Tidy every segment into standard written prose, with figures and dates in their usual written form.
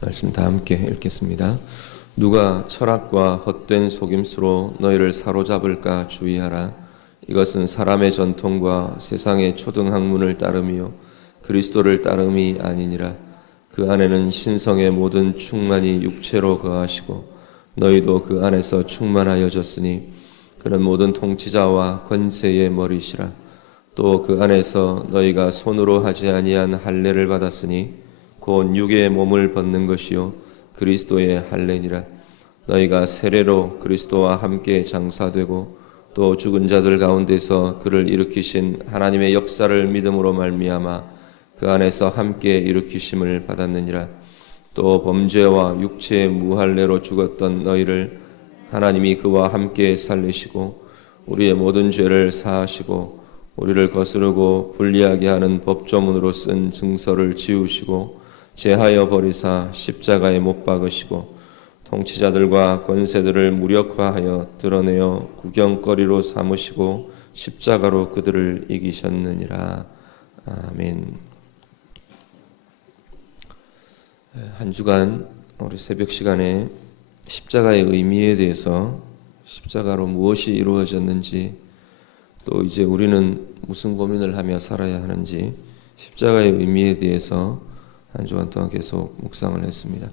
말씀 다 함께 읽겠습니다. 누가 철학과 헛된 속임수로 너희를 사로잡을까 주의하라. 이것은 사람의 전통과 세상의 초등학문을 따름이요 그리스도를 따름이 아니니라. 그 안에는 신성의 모든 충만이 육체로 거하시고 너희도 그 안에서 충만하여졌으니 그는 모든 통치자와 권세의 머리시라. 또 그 안에서 너희가 손으로 하지 아니한 할례를 받았으니 곧 육의 몸을 벗는 것이요 그리스도의 할례니라. 너희가 세례로 그리스도와 함께 장사되고 또 죽은 자들 가운데서 그를 일으키신 하나님의 역사를 믿음으로 말미암아 그 안에서 함께 일으키심을 받았느니라. 또 범죄와 육체의 무할례로 죽었던 너희를 하나님이 그와 함께 살리시고 우리의 모든 죄를 사하시고 우리를 거스르고 불리하게 하는 법조문으로 쓴 증서를 지우시고 제하여 버리사 십자가에 못 박으시고 통치자들과 권세들을 무력화하여 드러내어 구경거리로 삼으시고 십자가로 그들을 이기셨느니라. 아멘. 한 주간 우리 새벽 시간에 십자가의 의미에 대해서, 십자가로 무엇이 이루어졌는지, 또 이제 우리는 무슨 고민을 하며 살아야 하는지, 십자가의 의미에 대해서 한 주간 동안 계속 묵상을 했습니다.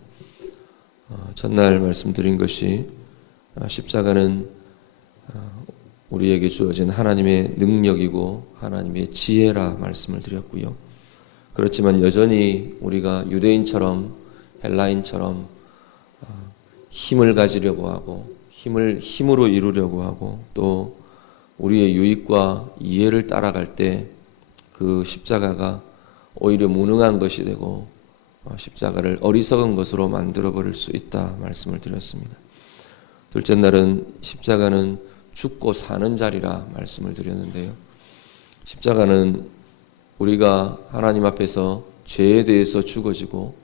첫날 말씀드린 것이 십자가는 우리에게 주어진 하나님의 능력이고 하나님의 지혜라 말씀을 드렸고요. 그렇지만 여전히 우리가 유대인처럼 헬라인처럼 힘을 가지려고 하고 힘으로 이루려고 하고 또 우리의 유익과 이해를 따라갈 때 그 십자가가 오히려 무능한 것이 되고 십자가를 어리석은 것으로 만들어버릴 수 있다 말씀을 드렸습니다. 둘째 날은 십자가는 죽고 사는 자리라 말씀을 드렸는데요. 십자가는 우리가 하나님 앞에서 죄에 대해서 죽어지고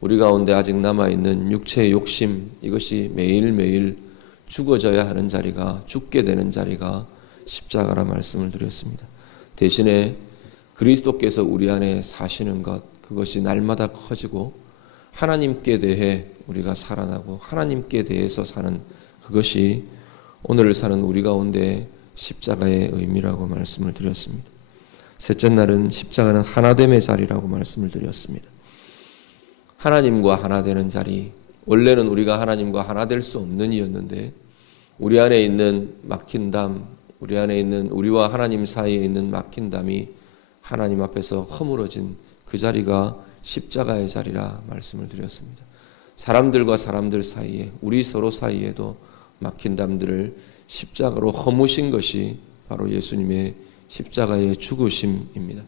우리 가운데 아직 남아있는 육체의 욕심, 이것이 매일매일 죽어져야 하는 자리가, 죽게 되는 자리가 십자가라 말씀을 드렸습니다. 대신에 그리스도께서 우리 안에 사시는 것, 그것이 날마다 커지고 하나님께 대해 우리가 살아나고 하나님께 대해서 사는 그것이 오늘을 사는 우리 가운데 십자가의 의미라고 말씀을 드렸습니다. 셋째 날은 십자가는 하나됨의 자리라고 말씀을 드렸습니다. 하나님과 하나 되는 자리, 원래는 우리가 하나님과 하나 될 수 없는 이였는데 우리 안에 있는 막힌 담, 우리 안에 있는 우리와 하나님 사이에 있는 막힌 담이 하나님 앞에서 허물어진 그 자리가 십자가의 자리라 말씀을 드렸습니다. 사람들과 사람들 사이에, 우리 서로 사이에도 막힌 담들을 십자가로 허무신 것이 바로 예수님의 십자가의 죽으심입니다.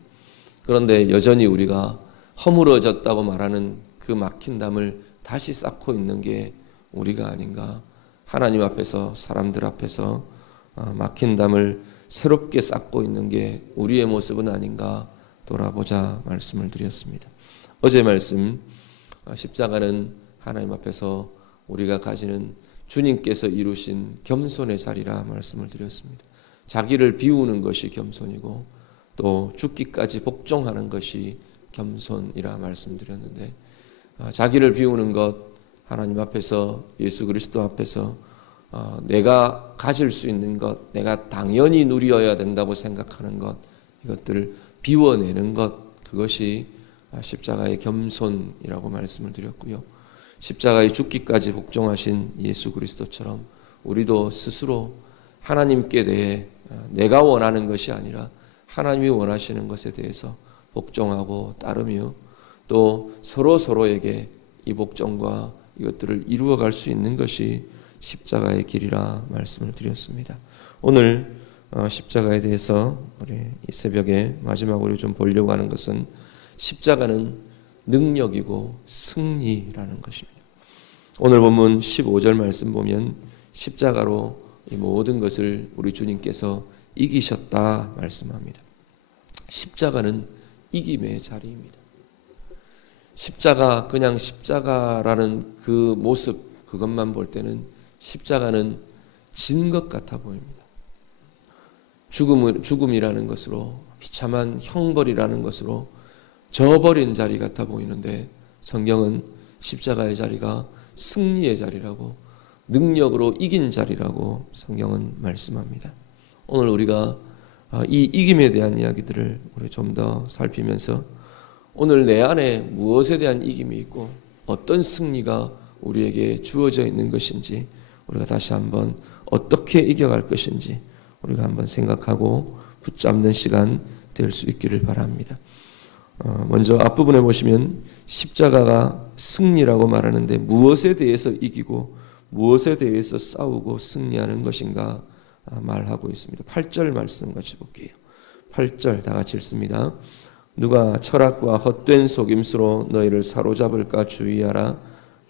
그런데 여전히 우리가 허물어졌다고 말하는 그 막힌 담을 다시 쌓고 있는 게 우리가 아닌가. 하나님 앞에서, 사람들 앞에서 막힌 담을 새롭게 쌓고 있는 게 우리의 모습은 아닌가 돌아보자 말씀을 드렸습니다. 어제 말씀, 십자가는 하나님 앞에서 우리가 가지는 주님께서 이루신 겸손의 자리라 말씀을 드렸습니다. 자기를 비우는 것이 겸손이고 또 죽기까지 복종하는 것이 겸손이라 말씀드렸는데, 자기를 비우는 것, 하나님 앞에서, 예수 그리스도 앞에서 내가 가질 수 있는 것, 내가 당연히 누려야 된다고 생각하는 것, 이것들을 비워내는 것, 그것이 십자가의 겸손이라고 말씀을 드렸고요. 십자가의 죽기까지 복종하신 예수 그리스도처럼 우리도 스스로 하나님께 대해 내가 원하는 것이 아니라 하나님이 원하시는 것에 대해서 복종하고 따르며 또 서로에게 이 복종과 이것들을 이루어갈 수 있는 것이 십자가의 길이라 말씀을 드렸습니다. 오늘 십자가에 대해서 우리 이 새벽에 마지막으로 좀 보려고 하는 것은 십자가는 능력이고 승리라는 것입니다. 오늘 본문 15절 말씀 보면 십자가로 이 모든 것을 우리 주님께서 이기셨다 말씀합니다. 십자가는 이김의 자리입니다. 십자가, 그냥 십자가라는 그 모습, 그것만 볼 때는 십자가는 진 것 같아 보입니다. 죽음이라는 것으로, 비참한 형벌이라는 것으로 져버린 자리 같아 보이는데 성경은 십자가의 자리가 승리의 자리라고, 능력으로 이긴 자리라고 성경은 말씀합니다. 오늘 우리가 이 이김에 대한 이야기들을 우리 좀 더 살피면서 오늘 내 안에 무엇에 대한 이김이 있고 어떤 승리가 우리에게 주어져 있는 것인지, 우리가 다시 한번 어떻게 이겨갈 것인지 우리가 한번 생각하고 붙잡는 시간 될 수 있기를 바랍니다. 먼저 앞부분에 보시면 십자가가 승리라고 말하는데 무엇에 대해서 이기고 무엇에 대해서 싸우고 승리하는 것인가 말하고 있습니다. 8절 말씀 같이 볼게요. 8절 다 같이 읽습니다. 누가 철학과 헛된 속임수로 너희를 사로잡을까 주의하라.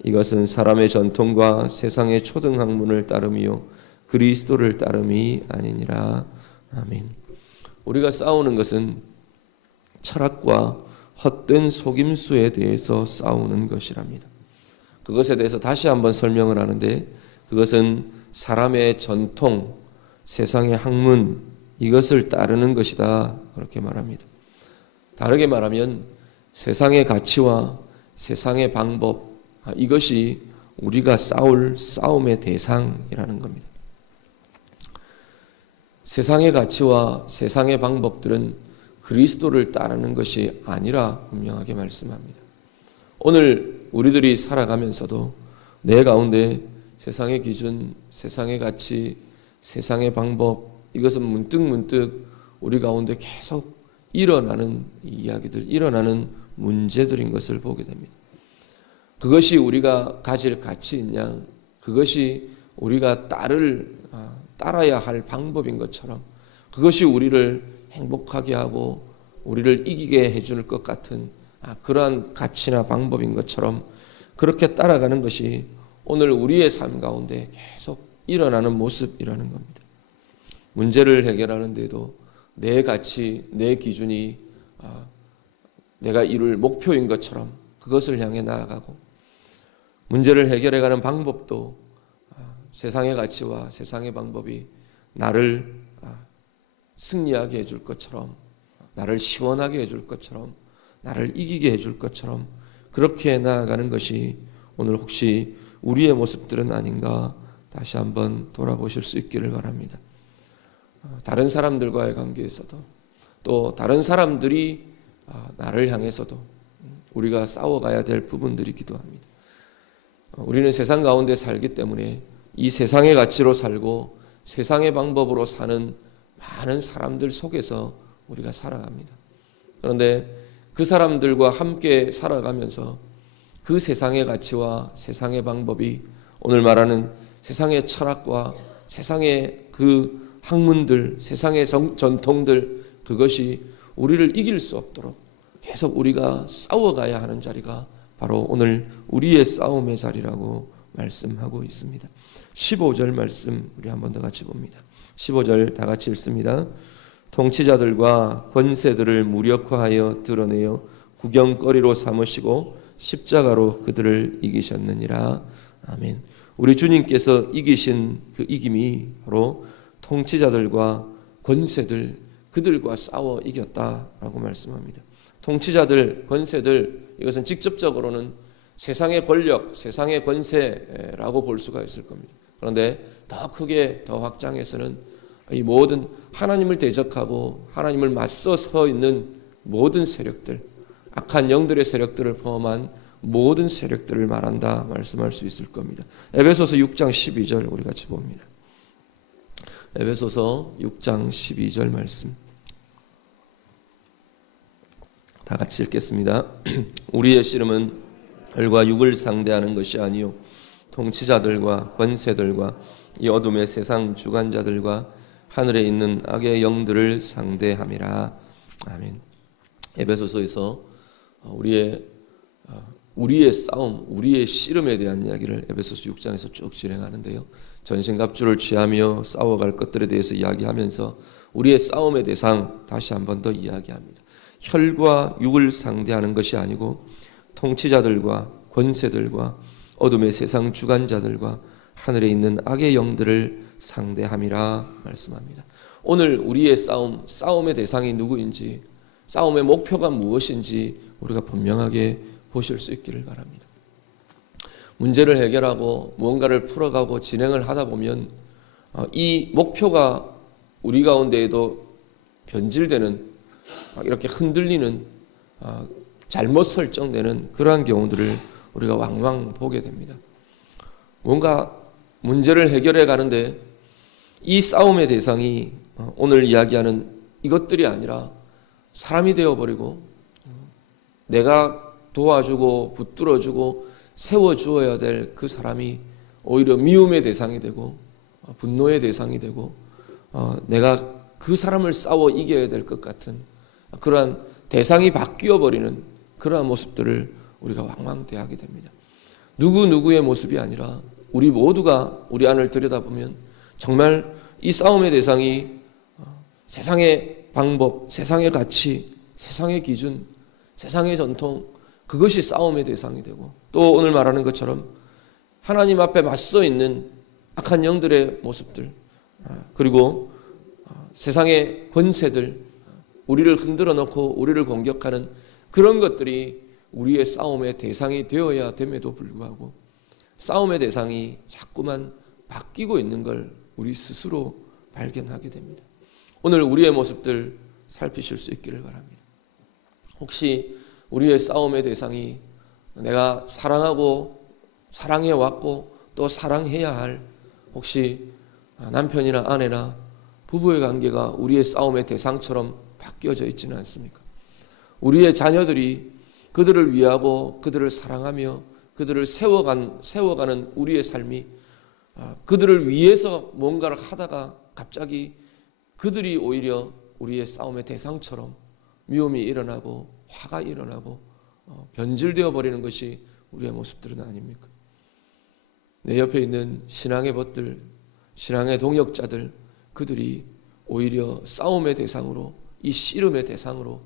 이것은 사람의 전통과 세상의 초등학문을 따름이요 그리스도를 따름이 아니니라. 아멘. 우리가 싸우는 것은 철학과 헛된 속임수에 대해서 싸우는 것이랍니다. 그것에 대해서 다시 한번 설명을 하는데, 그것은 사람의 전통, 세상의 학문, 이것을 따르는 것이다, 그렇게 말합니다. 다르게 말하면 세상의 가치와 세상의 방법, 이것이 우리가 싸울 싸움의 대상이라는 겁니다. 세상의 가치와 세상의 방법들은 그리스도를 따르는 것이 아니라 분명하게 말씀합니다. 오늘 우리들이 살아가면서도 내 가운데 세상의 기준, 세상의 가치, 세상의 방법, 이것은 문득문득 우리 가운데 계속 일어나는 이야기들, 일어나는 문제들인 것을 보게 됩니다. 그것이 우리가 가질 가치인 양, 그것이 우리가 따라야 할 방법인 것처럼, 그것이 우리를 행복하게 하고 우리를 이기게 해줄 것 같은 그러한 가치나 방법인 것처럼 그렇게 따라가는 것이 오늘 우리의 삶 가운데 계속 일어나는 모습이라는 겁니다. 문제를 해결하는 데도 내 가치, 내 기준이 내가 이룰 목표인 것처럼 그것을 향해 나아가고, 문제를 해결해가는 방법도 세상의 가치와 세상의 방법이 나를 승리하게 해줄 것처럼, 나를 시원하게 해줄 것처럼, 나를 이기게 해줄 것처럼 그렇게 나아가는 것이 오늘 혹시 우리의 모습들은 아닌가 다시 한번 돌아보실 수 있기를 바랍니다. 다른 사람들과의 관계에서도, 또 다른 사람들이 나를 향해서도 우리가 싸워가야 될 부분들이기도 합니다. 우리는 세상 가운데 살기 때문에 이 세상의 가치로 살고 세상의 방법으로 사는 많은 사람들 속에서 우리가 살아갑니다. 그런데 그 사람들과 함께 살아가면서 그 세상의 가치와 세상의 방법이, 오늘 말하는 세상의 철학과 세상의 그 학문들, 세상의 전통들, 그것이 우리를 이길 수 없도록 계속 우리가 싸워가야 하는 자리가 바로 오늘 우리의 싸움의 자리라고 말씀하고 있습니다. 15절 말씀 우리 한 번 더 같이 봅니다. 15절 다 같이 읽습니다. 통치자들과 권세들을 무력화하여 드러내어 구경거리로 삼으시고 십자가로 그들을 이기셨느니라. 아멘. 우리 주님께서 이기신 그 이김이 바로 통치자들과 권세들, 그들과 싸워 이겼다라고 말씀합니다. 통치자들, 권세들, 이것은 직접적으로는 세상의 권력, 세상의 권세라고 볼 수가 있을 겁니다. 그런데 더 크게, 더 확장해서는 이 모든 하나님을 대적하고 하나님을 맞서 서 있는 모든 세력들, 악한 영들의 세력들을 포함한 모든 세력들을 말한다 말씀할 수 있을 겁니다. 에베소서 6장 12절 우리 같이 봅니다. 에베소서 6장 12절 말씀 다 같이 읽겠습니다. 우리의 씨름은 혈과 육을 상대하는 것이 아니요 통치자들과 권세들과 이 어둠의 세상 주관자들과 하늘에 있는 악의 영들을 상대함이라. 아멘. 에베소서에서 우리의 싸움, 우리의 씨름에 대한 이야기를 에베소서 6장에서 쭉 진행하는데요. 전신갑주를 취하며 싸워갈 것들에 대해서 이야기하면서 우리의 싸움의 대상 다시 한 번 더 이야기합니다. 혈과 육을 상대하는 것이 아니고 통치자들과 권세들과 어둠의 세상 주관자들과 하늘에 있는 악의 영들을 상대함이라 말씀합니다. 오늘 우리의 싸움의 대상이 누구인지, 싸움의 목표가 무엇인지 우리가 분명하게 보실 수 있기를 바랍니다. 문제를 해결하고 무언가를 풀어가고 진행을 하다 보면 이 목표가 우리 가운데에도 변질되는, 이렇게 흔들리는, 잘못 설정되는 그러한 경우들을 우리가 왕왕 보게 됩니다. 뭔가 문제를 해결해 가는데 이 싸움의 대상이 오늘 이야기하는 이것들이 아니라 사람이 되어버리고, 내가 도와주고 붙들어주고 세워주어야 될 그 사람이 오히려 미움의 대상이 되고 분노의 대상이 되고, 내가 그 사람을 싸워 이겨야 될 것 같은 그러한 대상이 바뀌어버리는 그러한 모습들을 우리가 왕왕 대하게 됩니다. 누구의 모습이 아니라 우리 모두가 우리 안을 들여다보면 정말 이 싸움의 대상이 세상의 방법, 세상의 가치, 세상의 기준, 세상의 전통, 그것이 싸움의 대상이 되고, 또 오늘 말하는 것처럼 하나님 앞에 맞서 있는 악한 영들의 모습들, 그리고 세상의 권세들, 우리를 흔들어 놓고 우리를 공격하는 그런 것들이 우리의 싸움의 대상이 되어야 됨에도 불구하고 싸움의 대상이 자꾸만 바뀌고 있는 걸 우리 스스로 발견하게 됩니다. 오늘 우리의 모습들 살피실 수 있기를 바랍니다. 혹시 우리의 싸움의 대상이 내가 사랑하고 사랑해왔고 또 사랑해야 할 혹시 남편이나 아내나 부부의 관계가 우리의 싸움의 대상처럼 바뀌어져 있지는 않습니까? 우리의 자녀들이 그들을 위하고 그들을 사랑하며 그들을 세워가는 우리의 삶이 그들을 위해서 뭔가를 하다가 갑자기 그들이 오히려 우리의 싸움의 대상처럼 미움이 일어나고 화가 일어나고 변질되어 버리는 것이 우리의 모습들은 아닙니까? 내 옆에 있는 신앙의 벗들, 신앙의 동역자들, 그들이 오히려 싸움의 대상으로, 이 씨름의 대상으로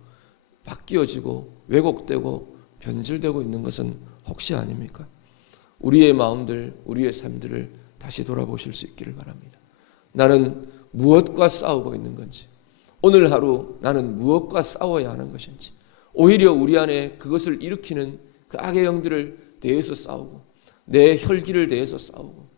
바뀌어지고 왜곡되고 변질되고 있는 것은 혹시 아닙니까? 우리의 마음들, 우리의 삶들을 다시 돌아보실 수 있기를 바랍니다. 나는 무엇과 싸우고 있는 건지, 오늘 하루 나는 무엇과 싸워야 하는 것인지, 오히려 우리 안에 그것을 일으키는 그 악의 영들을 대해서 싸우고 내 혈기를 대해서 싸우고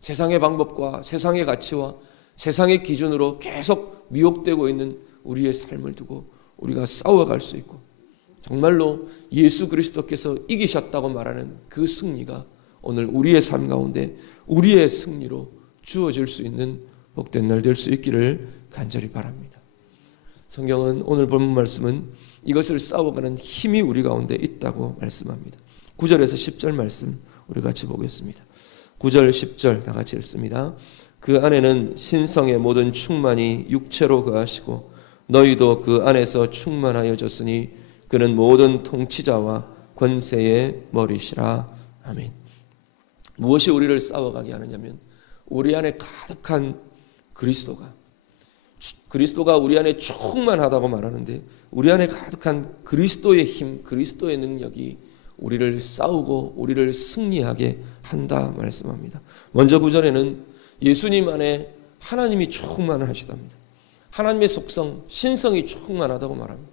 세상의 방법과 세상의 가치와 세상의 기준으로 계속 미혹되고 있는 우리의 삶을 두고 우리가 싸워갈 수 있고, 정말로 예수 그리스도께서 이기셨다고 말하는 그 승리가 오늘 우리의 삶 가운데 우리의 승리로 주어질 수 있는 복된 날 될 수 있기를 간절히 바랍니다. 성경은 오늘 본 말씀은 이것을 싸워가는 힘이 우리 가운데 있다고 말씀합니다. 9절에서 10절 말씀 우리 같이 보겠습니다. 9절 10절 다 같이 읽습니다. 그 안에는 신성의 모든 충만이 육체로 거하시고 너희도 그 안에서 충만하여졌으니 그는 모든 통치자와 권세의 머리시라. 아멘. 무엇이 우리를 싸워가게 하느냐면 우리 안에 가득한 그리스도가 우리 안에 충만하다고 말하는데, 우리 안에 가득한 그리스도의 힘, 그리스도의 능력이 우리를 싸우고 우리를 승리하게 한다 말씀합니다. 먼저 9절에는 예수님 안에 하나님이 충만하시답니다. 하나님의 속성, 신성이 충만하다고 말합니다.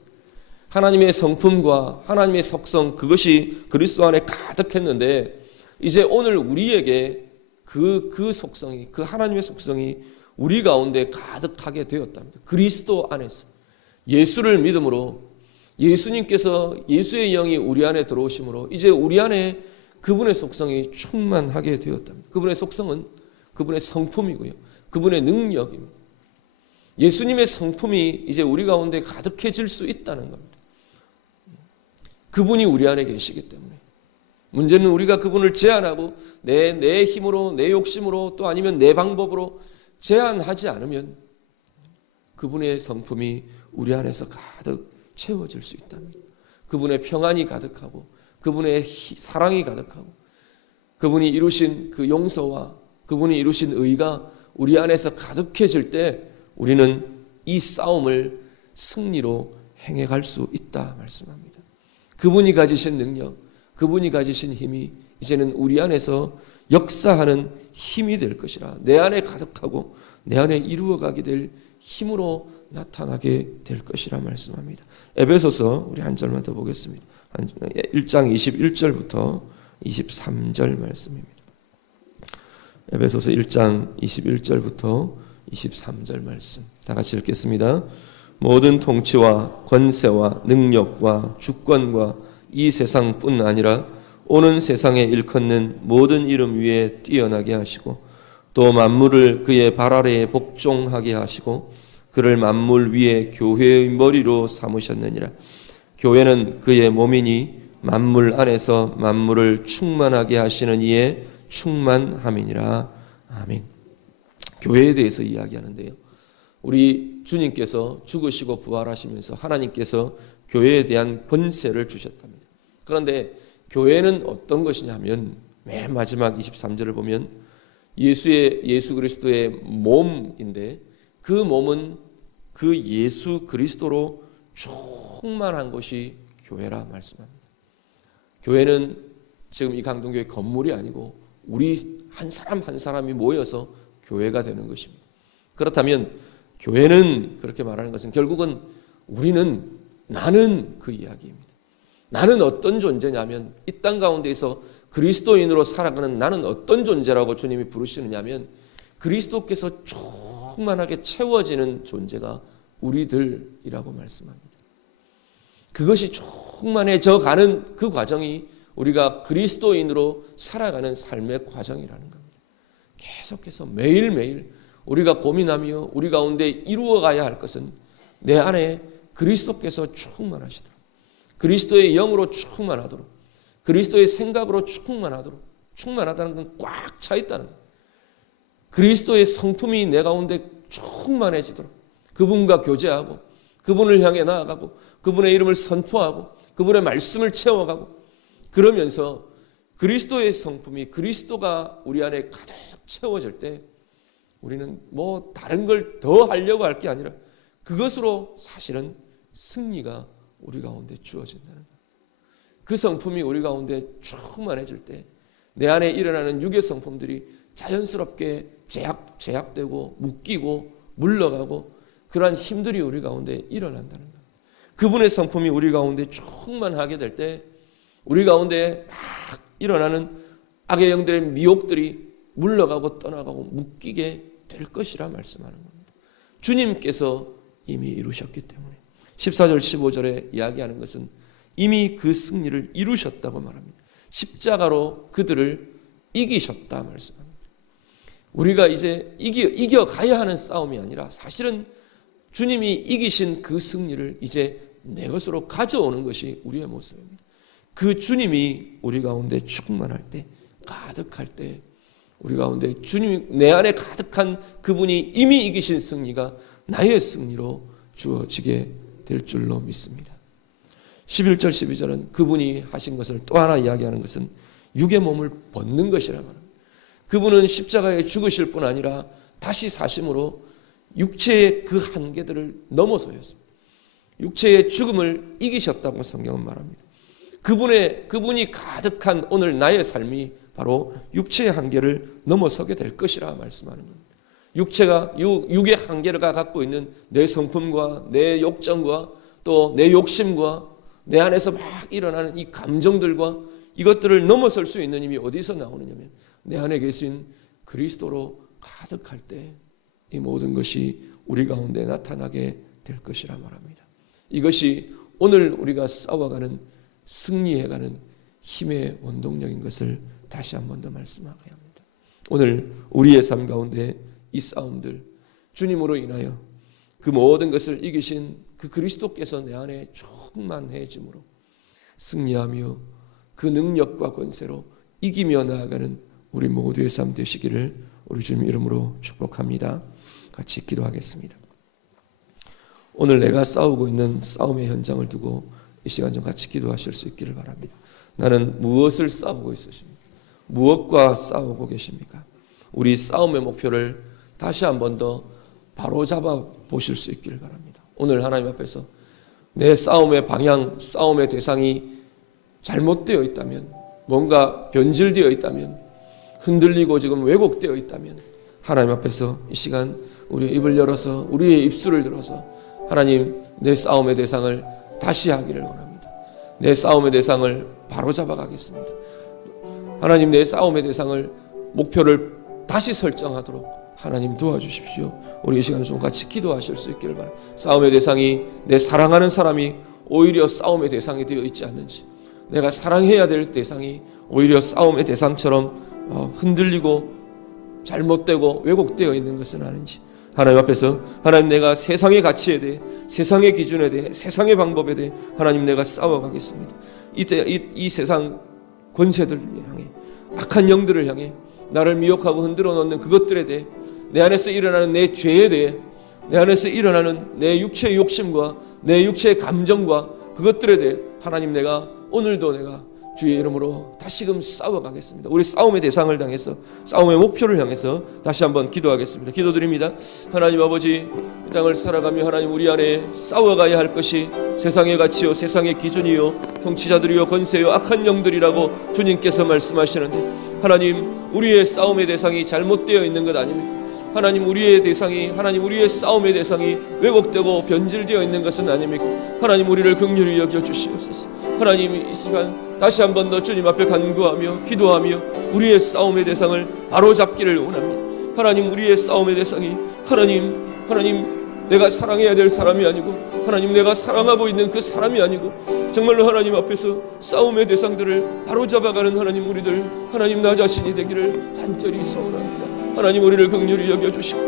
하나님의 성품과 하나님의 속성, 그것이 그리스도 안에 가득했는데 이제 오늘 우리에게 그 속성이, 그 하나님의 속성이 우리 가운데 가득하게 되었답니다. 그리스도 안에서 예수를 믿음으로, 예수님께서 예수의 영이 우리 안에 들어오심으로 이제 우리 안에 그분의 속성이 충만하게 되었답니다. 그분의 속성은 그분의 성품이고요, 그분의 능력입니다. 예수님의 성품이 이제 우리 가운데 가득해질 수 있다는 겁니다. 그분이 우리 안에 계시기 때문에. 문제는 우리가 그분을 제한하고 내 힘으로, 내 욕심으로, 또 아니면 내 방법으로 제한하지 않으면 그분의 성품이 우리 안에서 가득 채워질 수 있답니다. 그분의 평안이 가득하고 그분의 사랑이 가득하고 그분이 이루신 그 용서와 그분이 이루신 의가 우리 안에서 가득해질 때 우리는 이 싸움을 승리로 행해갈 수 있다 말씀합니다. 그분이 가지신 능력, 그분이 가지신 힘이 이제는 우리 안에서 역사하는 힘이 될 것이라, 내 안에 가득하고 내 안에 이루어가게 될 힘으로 나타나게 될 것이라 말씀합니다. 에베소서 우리 한 절만 더 보겠습니다. 1장 21절부터 23절 말씀입니다. 에베소서 1장 21절부터 23절 말씀 다 같이 읽겠습니다. 모든 통치와 권세와 능력과 주권과 이 세상뿐 아니라 오는 세상에 일컫는 모든 이름 위에 뛰어나게 하시고 또 만물을 그의 발 아래에 복종하게 하시고 그를 만물 위에 교회의 머리로 삼으셨느니라. 교회는 그의 몸이니 만물 안에서 만물을 충만하게 하시는 이의 충만함이니라. 아멘. 교회에 대해서 이야기하는데요. 우리 주님께서 죽으시고 부활하시면서 하나님께서 교회에 대한 권세를 주셨답니다. 그런데 교회는 어떤 것이냐면 맨 마지막 23절을 보면 예수 그리스도의 몸인데 그 몸은 그 예수 그리스도로 충만한 것이 교회라 말씀합니다. 교회는 지금 이 강동교회 건물이 아니고 우리 한 사람 한 사람이 모여서 교회가 되는 것입니다. 그렇다면 교회는 그렇게 말하는 것은 결국은 나는 그 이야기입니다. 나는 어떤 존재냐면 이 땅 가운데에서 그리스도인으로 살아가는 나는 어떤 존재라고 주님이 부르시느냐면 그리스도께서 충만하게 채워지는 존재가 우리들이라고 말씀합니다. 그것이 충만해져 가는 그 과정이 우리가 그리스도인으로 살아가는 삶의 과정이라는 겁니다. 계속해서 매일매일 우리가 고민하며 우리 가운데 이루어가야 할 것은 내 안에 그리스도께서 충만하시도록, 그리스도의 영으로 충만하도록, 그리스도의 생각으로 충만하도록, 충만하다는 건 꽉 차 있다는 거예요. 그리스도의 성품이 내 가운데 충만해지도록 그분과 교제하고 그분을 향해 나아가고 그분의 이름을 선포하고 그분의 말씀을 채워가고 그러면서 그리스도의 성품이 그리스도가 우리 안에 가득 채워질 때 우리는 뭐 다른 걸 더 하려고 할 게 아니라 그것으로 사실은 승리가 우리 가운데 주어진다는 겁니다. 그 성품이 우리 가운데 충만해질 때 내 안에 일어나는 육의 성품들이 자연스럽게 제압되고 묶이고 물러가고 그러한 힘들이 우리 가운데 일어난다는 겁니다. 그분의 성품이 우리 가운데 충만하게 될 때 우리 가운데 막 일어나는 악의 영들의 미혹들이 물러가고 떠나가고 묶이게 될 것이라 말씀하는 겁니다. 주님께서 이미 이루셨기 때문에 14절 15절에 이야기하는 것은 이미 그 승리를 이루셨다고 말합니다. 십자가로 그들을 이기셨다 말씀합니다. 우리가 이제 이겨가야 하는 싸움이 아니라 사실은 주님이 이기신 그 승리를 이제 내 것으로 가져오는 것이 우리의 모습입니다. 그 주님이 우리 가운데 충만할 때, 가득할 때 우리 가운데 주님 내 안에 가득한 그분이 이미 이기신 승리가 나의 승리로 주어지게 될 줄로 믿습니다. 11절 12절은 그분이 하신 것을 또 하나 이야기하는 것은 육의 몸을 벗는 것이라 말합니다. 그분은 십자가에 죽으실 뿐 아니라 다시 사심으로 육체의 그 한계들을 넘어서였습니다. 육체의 죽음을 이기셨다고 성경은 말합니다. 그분이 가득한 오늘 나의 삶이 바로 육체의 한계를 넘어서게 될 것이라 말씀하는 겁니다. 육의 한계가 갖고 있는 내 성품과 내 욕정과 또 내 욕심과 내 안에서 막 일어나는 이 감정들과 이것들을 넘어설 수 있는 힘이 어디서 나오느냐면 내 안에 계신 그리스도로 가득할 때 이 모든 것이 우리 가운데 나타나게 될 것이라 말합니다. 이것이 오늘 우리가 싸워가는 승리해가는 힘의 원동력인 것을 다시 한 번 더 말씀하고야 합니다. 오늘 우리의 삶 가운데 이 싸움들 주님으로 인하여 그 모든 것을 이기신 그 그리스도께서 내 안에 충만해짐으로 승리하며 그 능력과 권세로 이기며 나아가는 우리 모두의 삶 되시기를 우리 주님 이름으로 축복합니다. 같이 기도하겠습니다. 오늘 내가 싸우고 있는 싸움의 현장을 두고 이 시간 좀 같이 기도하실 수 있기를 바랍니다. 나는 무엇을 싸우고 있으십니까? 무엇과 싸우고 계십니까? 우리 싸움의 목표를 다시 한 번 더 바로잡아 보실 수 있기를 바랍니다. 오늘 하나님 앞에서 내 싸움의 방향, 싸움의 대상이 잘못되어 있다면, 뭔가 변질되어 있다면, 흔들리고 지금 왜곡되어 있다면 하나님 앞에서 이 시간 우리의 입을 열어서 우리의 입술을 들어서 하나님 내 싸움의 대상을 다시 하기를 원합니다. 내 싸움의 대상을 바로잡아 가겠습니다. 하나님 내 싸움의 대상을 목표를 다시 설정하도록 하나님 도와주십시오. 우리 이 시간에 좀 같이 기도하실 수 있기를 바랍니다. 싸움의 대상이 내 사랑하는 사람이 오히려 싸움의 대상이 되어 있지 않는지, 내가 사랑해야 될 대상이 오히려 싸움의 대상처럼 흔들리고 잘못되고 왜곡되어 있는 것은 아닌지, 하나님 앞에서 하나님 내가 세상의 가치에 대해, 세상의 기준에 대해, 세상의 방법에 대해 하나님 내가 싸워가겠습니다. 이 세상 권세들을 향해, 악한 영들을 향해, 나를 미혹하고 흔들어 놓는 그것들에 대해, 내 안에서 일어나는 내 죄에 대해, 내 안에서 일어나는 내 육체의 욕심과 내 육체의 감정과 그것들에 대해 하나님 내가 오늘도 내가 주의 이름으로 다시금 싸워가겠습니다. 우리 싸움의 대상을 향해서, 싸움의 목표를 향해서 다시 한번 기도하겠습니다. 기도드립니다. 하나님 아버지, 이 땅을 살아가며 하나님 우리 안에 싸워가야 할 것이 세상의 가치요, 세상의 기준이요, 통치자들이요, 권세요, 악한 영들이라고 주님께서 말씀하시는데, 하나님 우리의 싸움의 대상이 잘못되어 있는 것 아닙니까? 하나님 우리의 대상이, 하나님 우리의 싸움의 대상이 왜곡되고 변질되어 있는 것은 아닙니까? 하나님 우리를 긍휼히 여겨주시옵소서. 하나님 이 시간 다시 한 번 더 주님 앞에 간구하며 기도하며 우리의 싸움의 대상을 바로잡기를 원합니다. 하나님 우리의 싸움의 대상이 하나님 내가 사랑해야 될 사람이 아니고, 하나님 내가 사랑하고 있는 그 사람이 아니고, 정말로 하나님 앞에서 싸움의 대상들을 바로잡아가는 하나님 우리들, 하나님 나 자신이 되기를 간절히 소원합니다. 하나님 우리를 긍휼히 여겨주시고,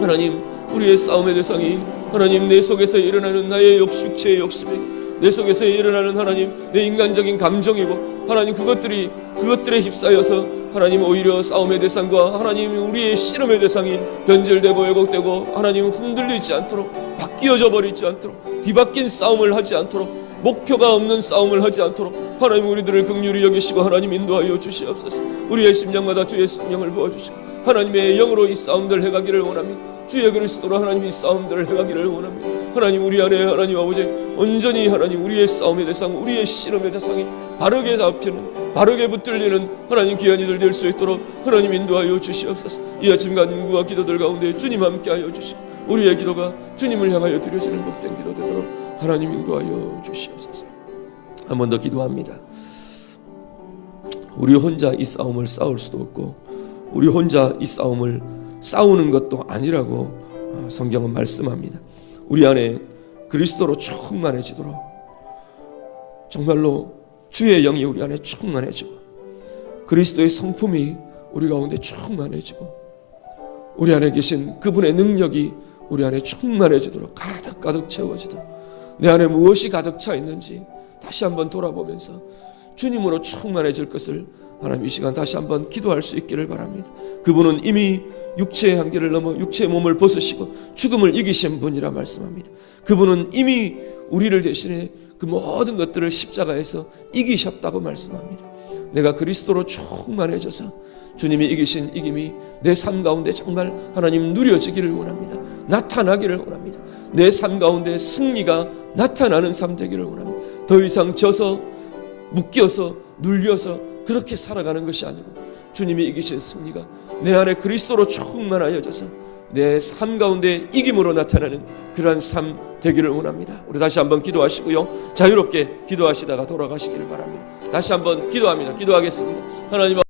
하나님 우리의 싸움의 대상이 하나님 내 속에서 일어나는 나의 육체의 욕심이, 내 속에서 일어나는 하나님 내 인간적인 감정이고, 하나님 그것들에 휩싸여서 하나님 오히려 싸움의 대상과 하나님 우리의 씨름의 대상이 변질되고 왜곡되고 하나님 흔들리지 않도록, 바뀌어져 버리지 않도록, 뒤바뀐 싸움을 하지 않도록, 목표가 없는 싸움을 하지 않도록 하나님 우리들을 긍휼히 여기시고 하나님 인도하여 주시옵소서. 우리의 심령마다 주의 성령을 부어주시고 하나님의 영으로 이 싸움들 해가기를 원합니다. 주의 그리스도로 하나님 이 싸움들을 해가기를 원합니다. 하나님 우리 안에 하나님 아버지 온전히 하나님 우리의 싸움의 대상, 우리의 씨름의 대상이 바르게 잡히는, 바르게 붙들리는 하나님 귀한 이들 될 수 있도록 하나님 인도하여 주시옵소서. 이 아침 간구와 기도들 가운데 주님 함께하여 주시고 우리의 기도가 주님을 향하여 드려지는 복된 기도 되도록 하나님 인도하여 주시옵소서. 한 번 더 기도합니다. 우리 혼자 이 싸움을 싸울 수도 없고, 우리 혼자 이 싸움을 싸우는 것도 아니라고 성경은 말씀합니다. 우리 안에 그리스도로 충만해지도록, 정말로 주의 영이 우리 안에 충만해지고, 그리스도의 성품이 우리 가운데 충만해지고, 우리 안에 계신 그분의 능력이 우리 안에 충만해지도록, 가득 채워지도록, 내 안에 무엇이 가득 차 있는지 다시 한번 돌아보면서 주님으로 충만해질 것을 하나님 이 시간 다시 한번 기도할 수 있기를 바랍니다. 그분은 이미 육체의 한계를 넘어 육체의 몸을 벗으시고 죽음을 이기신 분이라 말씀합니다. 그분은 이미 우리를 대신해 그 모든 것들을 십자가에서 이기셨다고 말씀합니다. 내가 그리스도로 충만해져서 주님이 이기신 이김이 내 삶 가운데 정말 하나님 누려지기를 원합니다. 나타나기를 원합니다. 내 삶 가운데 승리가 나타나는 삶 되기를 원합니다. 더 이상 져서 묶여서 눌려서 그렇게 살아가는 것이 아니고, 주님이 이기신 승리가 내 안에 그리스도로 충만하여져서 내 삶 가운데 이김으로 나타나는 그러한 삶 되기를 원합니다. 우리 다시 한번 기도하시고요, 자유롭게 기도하시다가 돌아가시기를 바랍니다. 다시 한번 기도합니다. 기도하겠습니다. 하나님